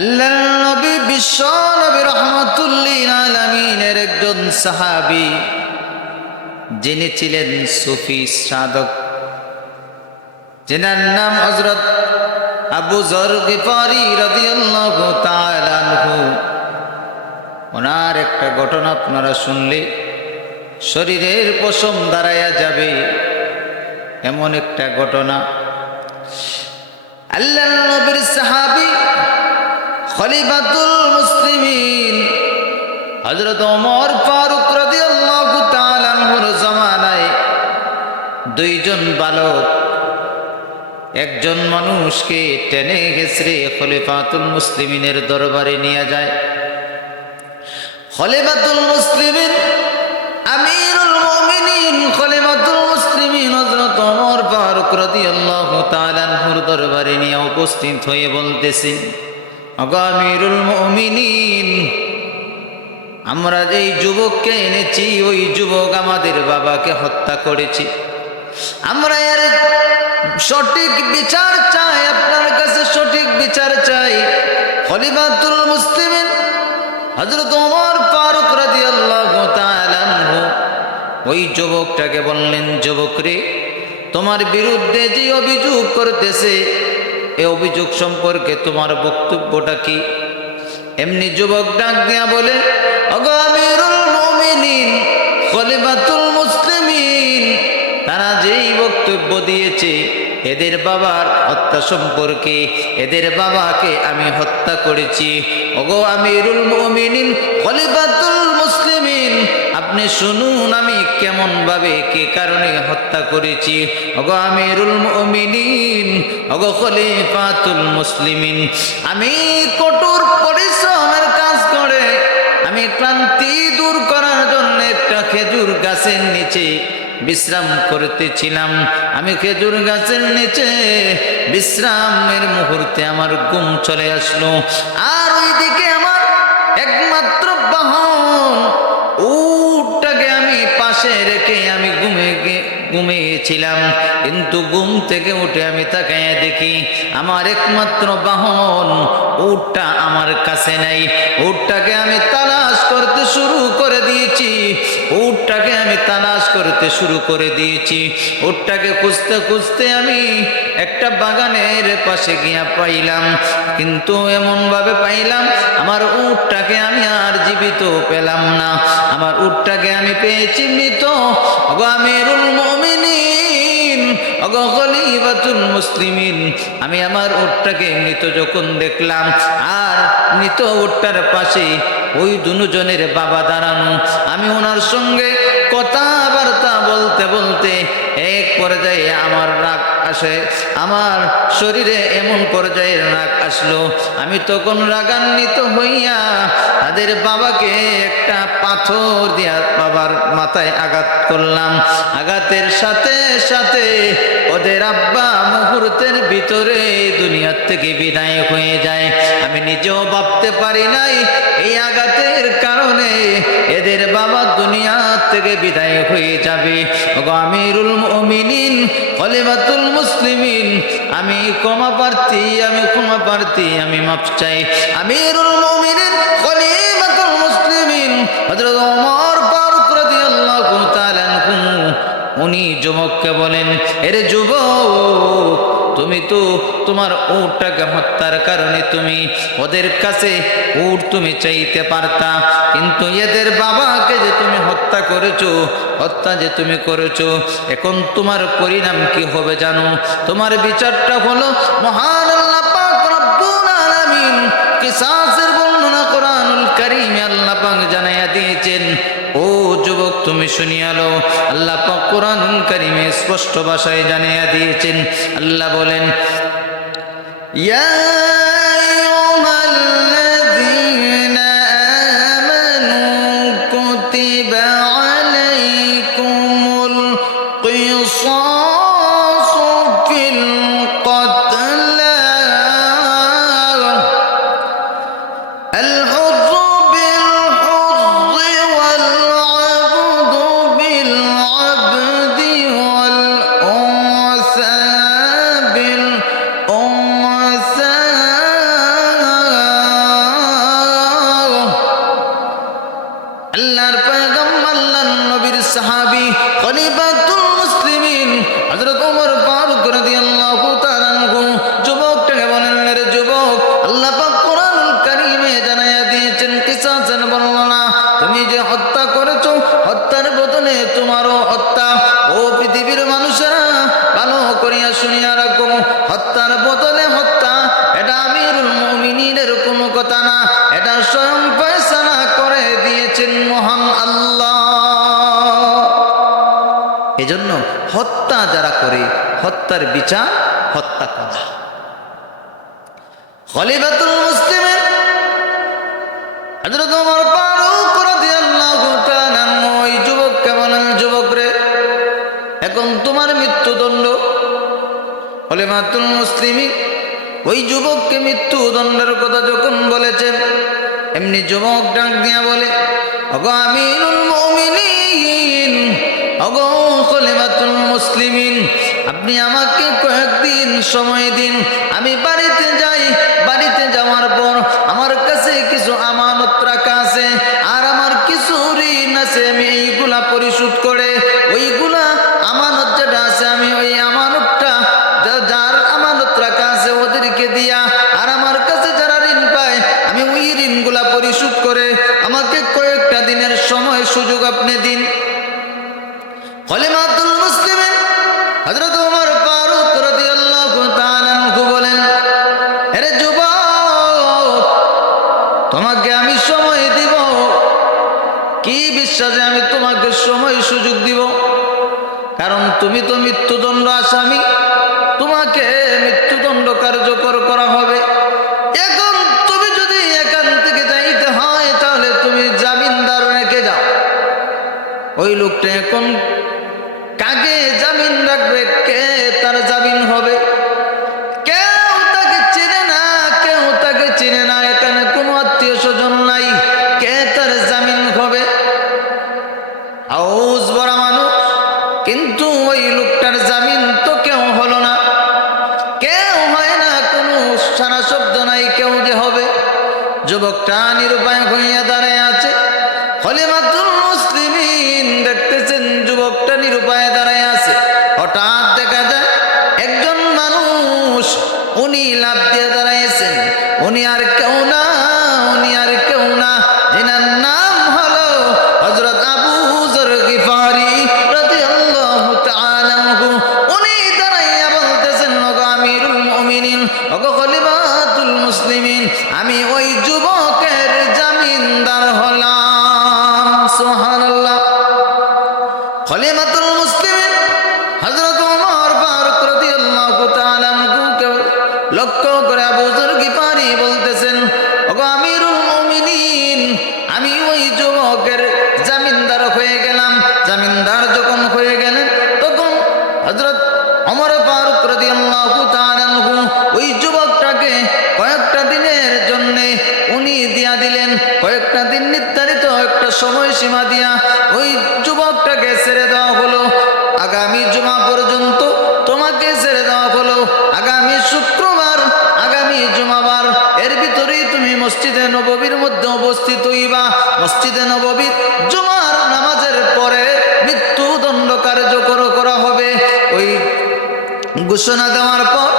আল্লাহ নবী বিশ্ব নবী রহমতুল্লিন আলমিনের একজন সাহাবি, যিনি ছিলেন সুফি সাধক। যেনার নাম হজরত আবু জর গিফারি রাদিয়াল্লাহু তাআলা আনহু। ওনার একটা ঘটনা আপনারা শুনলে শরীরের পশম দাঁড়াইয়া যাবে, এমন একটা ঘটনা। আল্লাহ নবীর সাহাবী খলিফাতুল মুসলিমিন। হযরত ওমর ফারুক রাদিয়াল্লাহু তাআলা আনহুর জামানায় দুইজন বালক, একজন মানুষকে টেনে ঘেসরে খলিফাতুল মুসলিমিনের দরবারে নিয়ে যায়। খলিফাতুল মুসলিমিন, আমিরুল মুমিনিন, খলিফাতুল মুসলিমিন হযরত ওমর ফারুক রাদিয়াল্লাহু তাআলা আনহুর দরবারে নিয়ে উপস্থিত হয়ে বলতেছেন ওগো আমিরুল মুমিনিন, আমরা যেই যুবককে এনেছি, ওই যুবক আমাদের বাবাকে হত্যা করেছি। আমরা এর সঠিক বিচার চাই, আপনার কাছে সঠিক বিচার চাই। খলিফাতুল মুসলিমিন, হযরত ওমর ফারুক তাআলা আনহু, ওই যুবকটাকে বললেন, যুবক রে, তোমার বিরুদ্ধে যে অভিযোগ করতেছে এই অভিযোগ সম্পর্কে তোমার বক্তব্যটা কি? এমনি যুবক ডাক দিয়া বলে মুসলিমিন। তারা যেই বক্তব্য দিয়েছে, এদের বাবার হত্যা সম্পর্কে, এদের বাবাকে আমি হত্যা করেছি। ওগো আমিরুল মুমিনিন, খলিফাতুল মুসলিমিন। আপনি শুনুন আমি কেমন ভাবে কে কারণে হত্যা করেছি? ওগো আমিরুল মুমিনিন ওগো খলিফাতুল মুসলিমিন। আমি কঠোর পরিশ্রমের কাজ করে, আমি ক্লান্তি দূর করার জন্য একটা খেজুর গাছের নিচে বিশ্রাম করতেছিলাম। আমি খেজুর গাছের নিচে বিশ্রামের মুহূর্তে আমার ঘুম চলে আসলো। আর ওইদিকে পাশে রেখে আমি ঘুমে ঘুমিয়েছিলাম। কিন্তু ঘুম থেকে উঠে আমি তাকে দেখি আমার একমাত্র বাহন উটটা আমার কাছে নাই। উটটাকে আমি তালাশ করতে শুরু করে দিয়েছি উটটাকে আমি তালাশ করতে শুরু করে দিয়েছি। উটটাকে খুঁজতে খুঁজতে আমি একটা বাগানের পাশে গিয়া পাইলাম। কিন্তু এমন ভাবে পাইলাম, আমার উটটাকে আমি আর জীবিত পেলাম না। আমার উটটাকে আমি পেয়েছি মৃত। ওগো মমিনী মুসলিমিন। আমি আমার উটটাকে মৃত যখন দেখলাম, আর মৃত উটটার পাশে ওই দুজনের বাবা দাঁড়ানো। আমি ওনার সঙ্গে কথাবার্তা বলতে বলতে এক পর্যায়ে আমার রাগ আসে, আমার শরীরে এমন পর্যায়ে রাগ আসলো। আমি তখন রাগান্বিত হইয়া তাদের বাবাকে একটা পাথর দিয়া বাবার মাথায় আঘাত করলাম। আঘাতের সাথে সাথে ওদের আব্বা মুহূর্তের ভিতরে দুনিয়ার থেকে বিদায় হয়ে যায়। আমি নিজেও ভাবতে পারি নাই এই আঘাতের কারণে এদের বাবা দুনিয়া থেকে বিদায় হয়ে যাবে। আমিরুল মুমিনিন খলিফাতুল মুসলিমিন। আমি ক্ষমা প্রার্থী, আমি ক্ষমা প্রার্থী, আমি মাপ চাই। আমিরুল মুমিনিন খলিফাতুল মুসলিমিন। হযরত ওমর ফারুক রাদিয়াল্লাহু তাআলা উনি যুবককে বলেন, এর যুবক তুমি তো তোমার উটটাকে হত্যার কারণে তুমি ওদের কাছে উট তুমি চাইতে পারতা। কিন্তু এদের বাবাকে যে তুমি হত্যা করেছ, হত্যা যে তুমি করেছ, এখন তোমার পরিণাম কি হবে জানো? তোমার বিচারটা হলো মহান তুমি শুনিয়ালো আল্লাহ কোরআন কারীমে স্পষ্ট ভাষায় জানিয়ে দিয়েছেন। আল্লাহ বলেন ইয়া করে দিয়ে হত্যার বিচার হত্যা করা। খলিফাতুল মুসলিমের হযরত ফারুক রাদিয়াল্লাহু তাআলা ওই যুবককে বলেন যুবক রে? এখন তোমার মৃত্যুদণ্ড। খলিফাতুল ওই যুবককে মৃত্যুদণ্ডের কথা যখন বলেছেন, এমনি যুবক ডাক দিয়া বলে অগো আমিনুল মুমিনিন অগো খলিফাতুল মুসলিমিন আপনি আমাকে কয়েকদিন সময় দিন আমি বাড়িতে যাই বাড়িতে যাওয়ার পর তুমি তো মৃত্যুদণ্ড আসামি। তোমাকে মৃত্যুদণ্ড কার্যকর করা হবে। এখন তুমি যদি এখান থেকে যাইতে হয়, তাহলে তুমি জামিনদার রেখে যাও। ওই লোকটা এখন কিন্তু ওই লোকটার জামিন তো কেউ হলো না। কেউ হয় না, কোনো সারা শব্দ নাই, কেউ যে হবে। যুবকটা নিরুপায় হইয়া দাঁড়ায় আছে। হলে মুসলিমিন মুসলিমিন হযরত কার্যকর করা হবে। ওই ঘোষণা দেওয়ার পর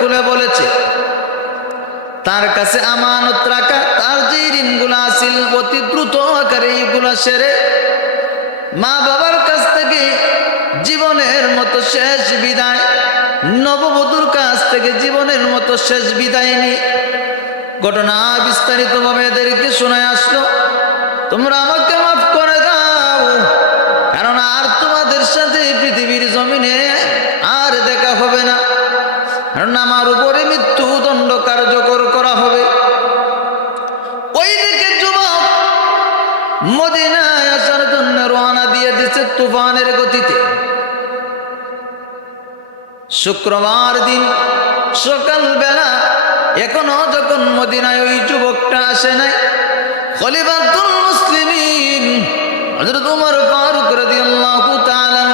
খুলে বলেছে, তার কাছে আমানত রাখা, তার যে ঋণগুলো আছিল, অতি দ্রুত আকারে এইগুলা সেরে মা বাবার কাছ থেকে জীবনের মতো শেষ বিদায়, নববধূর কাছ থেকে জীবনের মতো শেষ বিদায় নিয়ে ঘটনা বিস্তারিতভাবে এদেরকে শোনায় আসলো। তোমরা আমাকে শুক্রবার দিন সকালবেলা এখনও যখন মদিনায় ওই যুবকটা আসে নাই খলিফাতুল তাআলা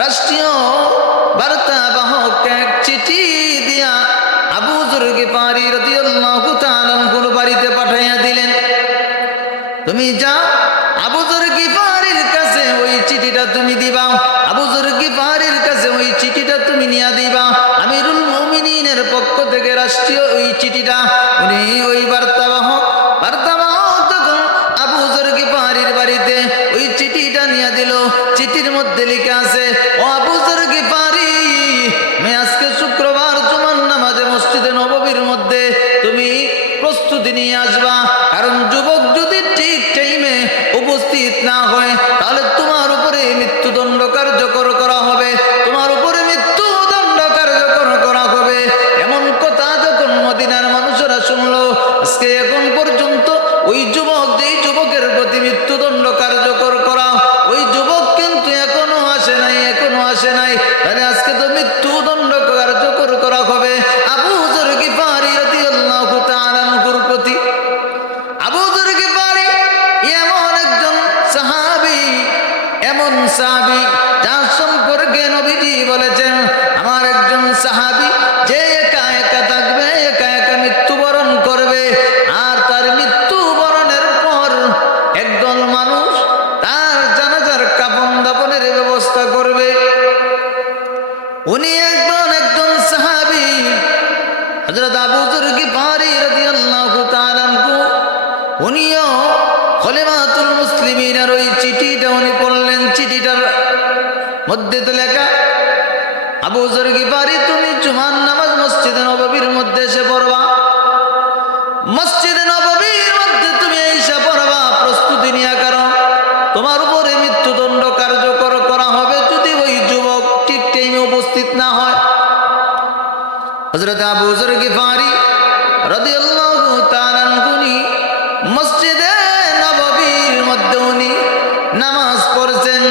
রাষ্ট্রীয় বার্তাবাহক বলেছেন, আমার একজন সাহাবী যে একা একা থাকবে, একা একা মৃত্যুবরণ করবে, আর তার মৃত্যুবরণের পর একদল মানুষ তার জানাজার কাপন দাপনের ব্যবস্থা করবে। উনি একজন একজন সাহাবী, হযরত আবু যর গিফারি রাদিয়াল্লাহু তাআলা উনিও খলিফাতুল মুসলিমিনের ওই চিঠিটা উনি পড়লেন, চিঠিটার মধ্যে আবু যর গিফারি তুমি জুমার নামাজ মসজিদে নববীর মধ্যে এসে পড়বা। মসজিদে নববীর মধ্যে তুমি এসে পড়বা, প্রস্তুতি নিয়ে কারণ তোমার উপরে মৃত্যুদণ্ড কার্যকর করা হবে যদি ওই যুবক ঠিক টাইমে উপস্থিত না হয়। হজরত আবু জর গিফারি রাদিয়াল্লাহু তাআলা আনহুনি মসজিদে নববীর মধ্যে উনি নামাজ পড়ছেন।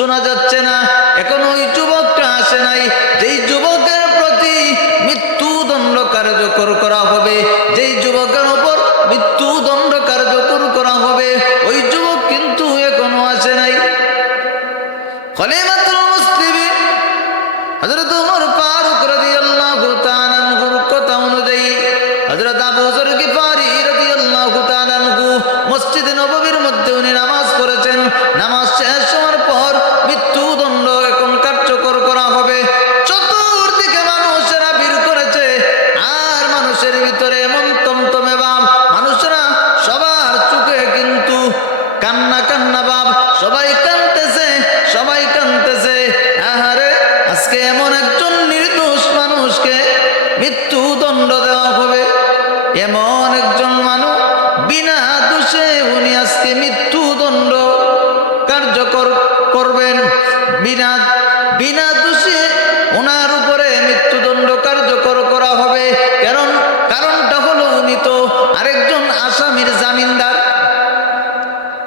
শোনা যাচ্ছে না। এখন ওই যুবকটা আসে নাই। যেই যুবকের প্রতি মৃত্যুদণ্ড কার্যকর করা হবে, যেই যুবকের উপর মৃত্যুদণ্ড কার্যকর করা হবে, ওই যুবক কিন্তু এখনও আসে নাই। তাআলা আনহু মসজিদে নববীর মধ্যে উনি নামাজ পড়েছেন। নামাজ শেষ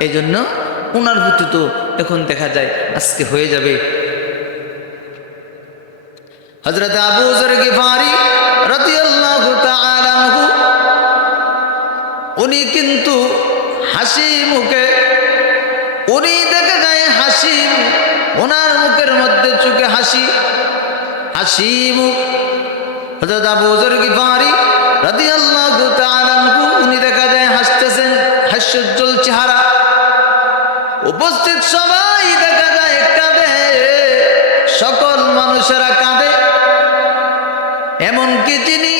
এই জন্য ওনার প্রতি তো এখন দেখা যায় আজকে হয়ে যাবে। হজরত আবু উনি কিন্তু হাসি মুখে, উনি দেখা যায় হাসি ওনার মুখের মধ্যে চুকে হাসি হাসি মুখ। হজরত আবু গিফারি তাআলা আনহু, উনি দেখা যায় হাসতেছেন, হাস্যোজ্জ্বল চেহারা উপস্থিত সবাই দেখা যায় কাঁদে। সকল মানুষেরা কাঁদে। এমনকি যিনি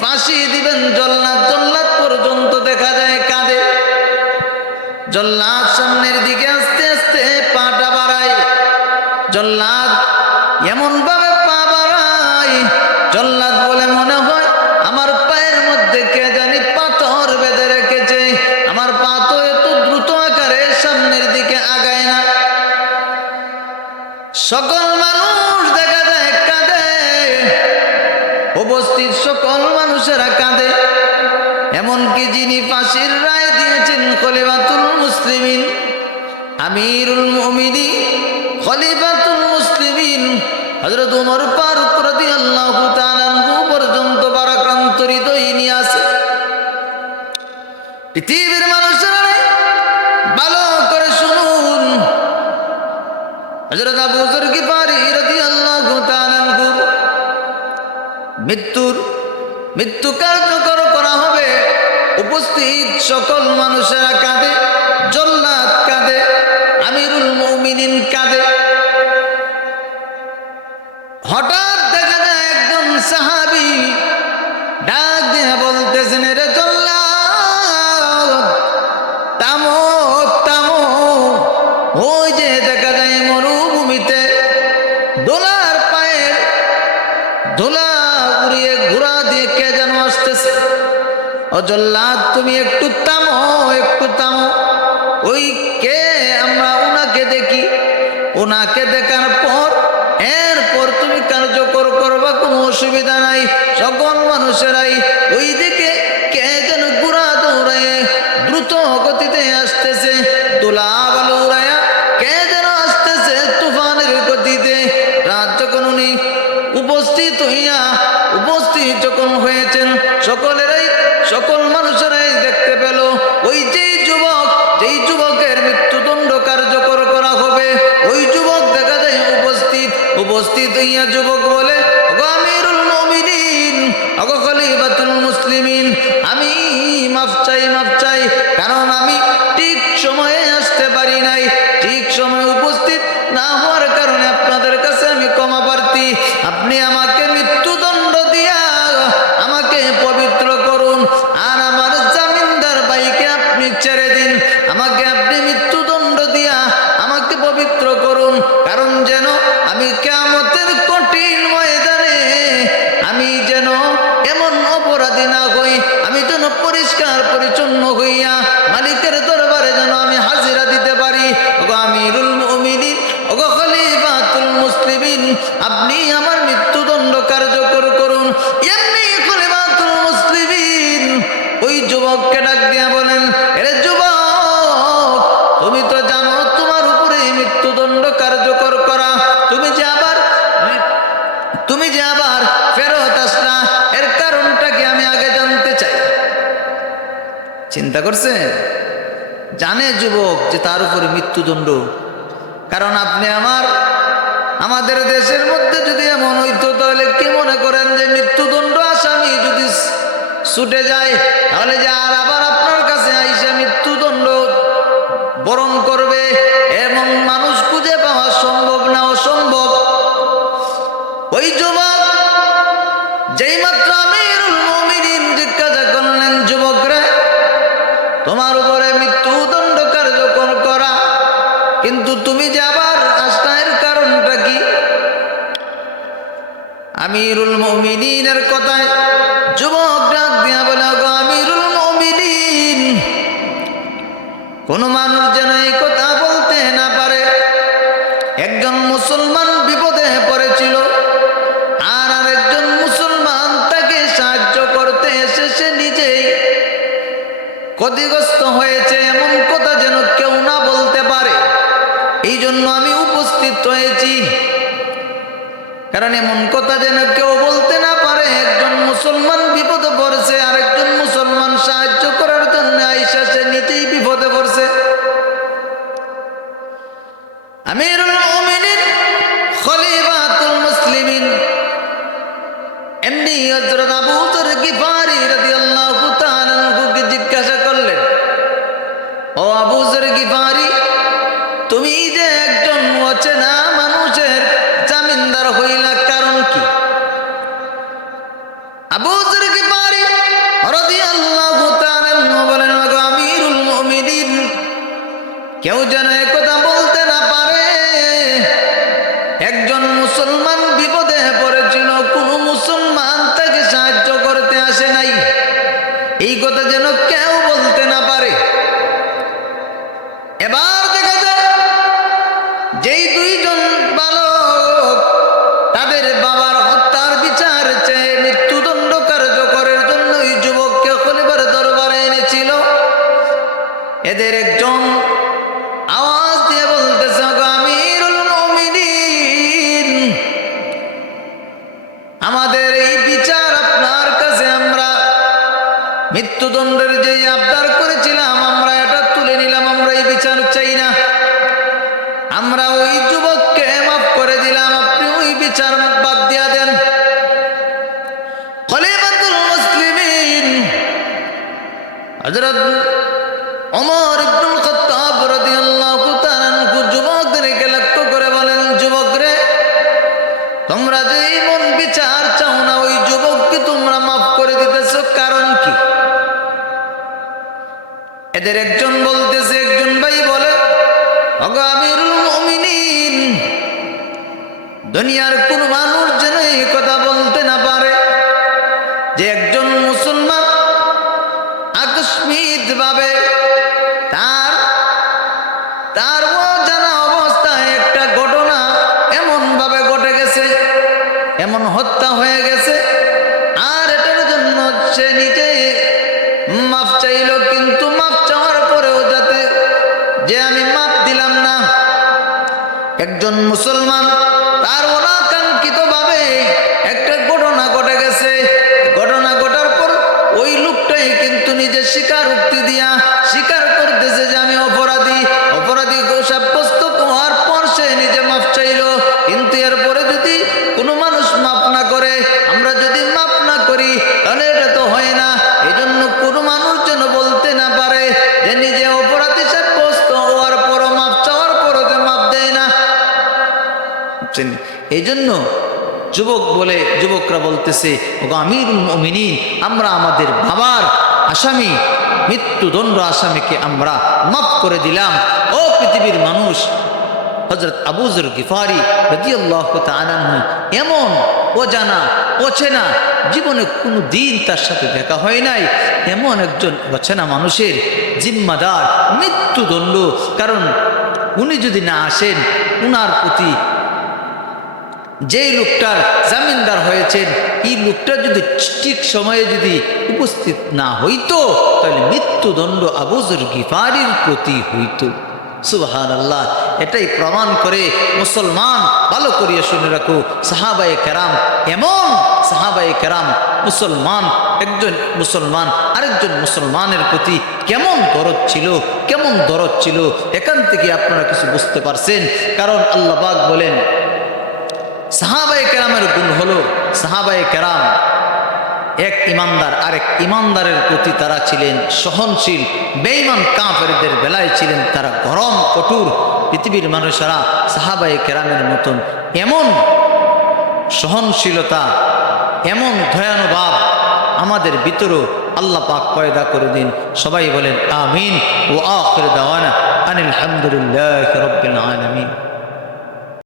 ফাঁসি দিবেন জল্লাদ জল্লাদ পর্যন্ত দেখা যায় কাঁদে। জল্লাদ সামনের দিকে আস্তে আস্তে পাটা বাড়ায়। জল্লাদ এমন ভাবে পা বাড়ায়, জল্লাদ খলিফাতুল মুসলিমিন, আমিরুল মুমিনি খলিফাতুল মুসলিমিন, হযরত ওমর ফারুক রাদিয়াল্লাহু তাআলা পর্যন্ত বারাক্রান্ত হৃদয় নিয়ে আসে। পৃথিবীর মানুষেরা ভালো করে শুনুন। হযরত আবু যর গিফারি রাদিয়াল্লাহু তাআলা মৃত্যুর মৃত্যু কার্যকর করা হবে। উপস্থিত সকল মানুষেরা কাঁদে জল্লাদ কাঁদে আমিরুল মৌমিনিন কাঁদে। হঠাৎ দেখা যায় একদম সাহাবি অজল্লাদ তুমি একটু তামো একটু তামো ওই কে? আমরা ওনাকে দেখি। ওনাকে দেখার পর, এরপর তুমি কার্যকর করবা, কোনো অসুবিধা নাই। সকল মানুষেরাই ওই দিকে হইয়া যুবক বলে যুবককে ডাক দিয়া বলেন, এরে যুবক, তুমি তো জানো তোমার উপরে মৃত্যুদণ্ড কার্যকর করা। তুমি যে আবার তুমি যে আবার ফেরত আসলা, এর কারণটা কি আমি আগে জানতে চাই? চিন্তা করছে? জানে যুবক যে তার উপরে মৃত্যুদণ্ড। কারণ আপনি আমার, আমাদের দেশের মধ্যে যদি এমন হইতো, তাহলে কি মনে করেন যে মৃত্যুদণ্ড ছুটে যায়, তাহলে যে আর আবার আপনার কাছে আইসে মৃত্যুদণ্ড বরণ করবে এবং মানুষ খুঁজে পাওয়া সম্ভব না, অসম্ভব। ওই যুবক, যেই মাত্র আমিরুল করলেন, যুবকরা, তোমার উপরে মৃত্যুদণ্ড কার্যকর করা, কিন্তু তুমি যে আবার কারণটা কি? কথায় যুবক কোন মানুষ যেন এই কথা বলতে না পারে। একজন মুসলমান বিপদে পড়েছিল, আর আরেকজন মুসলমান তাকে সাহায্য করতে এসে সে নিজেই ক্ষতিগ্রস্ত হয়েছে, এমন কথা যেন কেউ না বলতে পারে। এই জন্য আমি উপস্থিত হয়েছি। কারণ এমন কথা যেন কেউ বলতে আমিরুল কথা যেন কেউ বলতে না পারে। মৃত্যুদণ্ডের যে আবদার করেছিলাম, আমরা এটা তুলে নিলাম, আমরা এই বিচার চাই না। আমরা ওই যুবককে মাফ করে দিলাম, আপনি ওই বিচার বাদ দিয়া দেন। তোমরা যে মন বিচার চাও না, ওই যুবককে তোমরা এদের একজন বলতেছে, একজন ভাই বলে দুনিয়ার কোন মানুষ যেন এই কথা বলতে না পারে যে একজন মুসলমান আকস্মিক ভাবে তার তার অজানা অবস্থায় একটা ঘটনা এমন ভাবে ঘটে গেছে, এমন হত্যা হয়ে গেছে, আর এটার জন্য সে নিজে মাফ চাইল, কিন্তু মাফ চাওয়ার পরেও যাতে যে আমি মাফ দিলাম না, একজন মুসলমান তার অনাকাঙ্ক্ষিত ভাবে একটা ঘটনা ঘটে গেছে। ঘটনা ঘটার পর ওই লোকটাই কিন্তু নিজের স্বীকার উক্তি দিয়া স্বীকার করতেছে যে আমি যুবক বলে, যুবকরা বলতেছে আমির মিনি আমরা আমাদের বাবার আসামি, মৃত্যুদণ্ড আসামিকে আমরা মাফ করে দিলাম। ও পৃথিবীর মানুষ হজরত আবুজর গিফারি রাদিয়াল্লাহু তাআলা আনহু, এমন অজানা, অচেনা, জীবনে কোনো দিন তার সাথে দেখা হয় নাই। এমন একজন অচেনা মানুষের জিম্মাদার, মৃত্যুদণ্ড। কারণ উনি যদি না আসেন, উনার প্রতি যেই লোকটার জামিনদার হয়েছেন, এই লোকটা যদি ঠিক সময়ে যদি উপস্থিত না হইতো, তাহলে মৃত্যুদণ্ড আবুজুর গিফারির প্রতি হইত। সুবাহান আল্লাহ এটাই প্রমাণ করে মুসলমান, ভালো করিয়া শুনে রাখো সাহাবাই কেরাম এমন সাহাবাই কেরাম মুসলমান, একজন মুসলমান, আরেকজন মুসলমানের প্রতি কেমন দরদ ছিল, কেমন দরদ ছিল, এখান থেকে আপনারা কিছু বুঝতে পারছেন। কারণ আল্লাহ পাক বলেন সাহাবাই কেরামের গুণ হলো সাহাবাই কেরাম এক ইমানদার, আরেক ইমানদারের প্রতি তারা ছিলেন সহনশীল, বেঈমান কাফেরদের বেলায় ছিলেন তারা গরম, কঠোর। পৃথিবীর মানুষেরা সাহাবাই কেরামের মতন এমন সহনশীলতা, এমন দয়ানুভাব আমাদের ভিতরও আল্লাহ পাক পয়দা করে দিন। সবাই বলেন, আমিন। ও আখির দাওয়ানা আনিল হামদুলিল্লাহ রব্বিল আলামিন।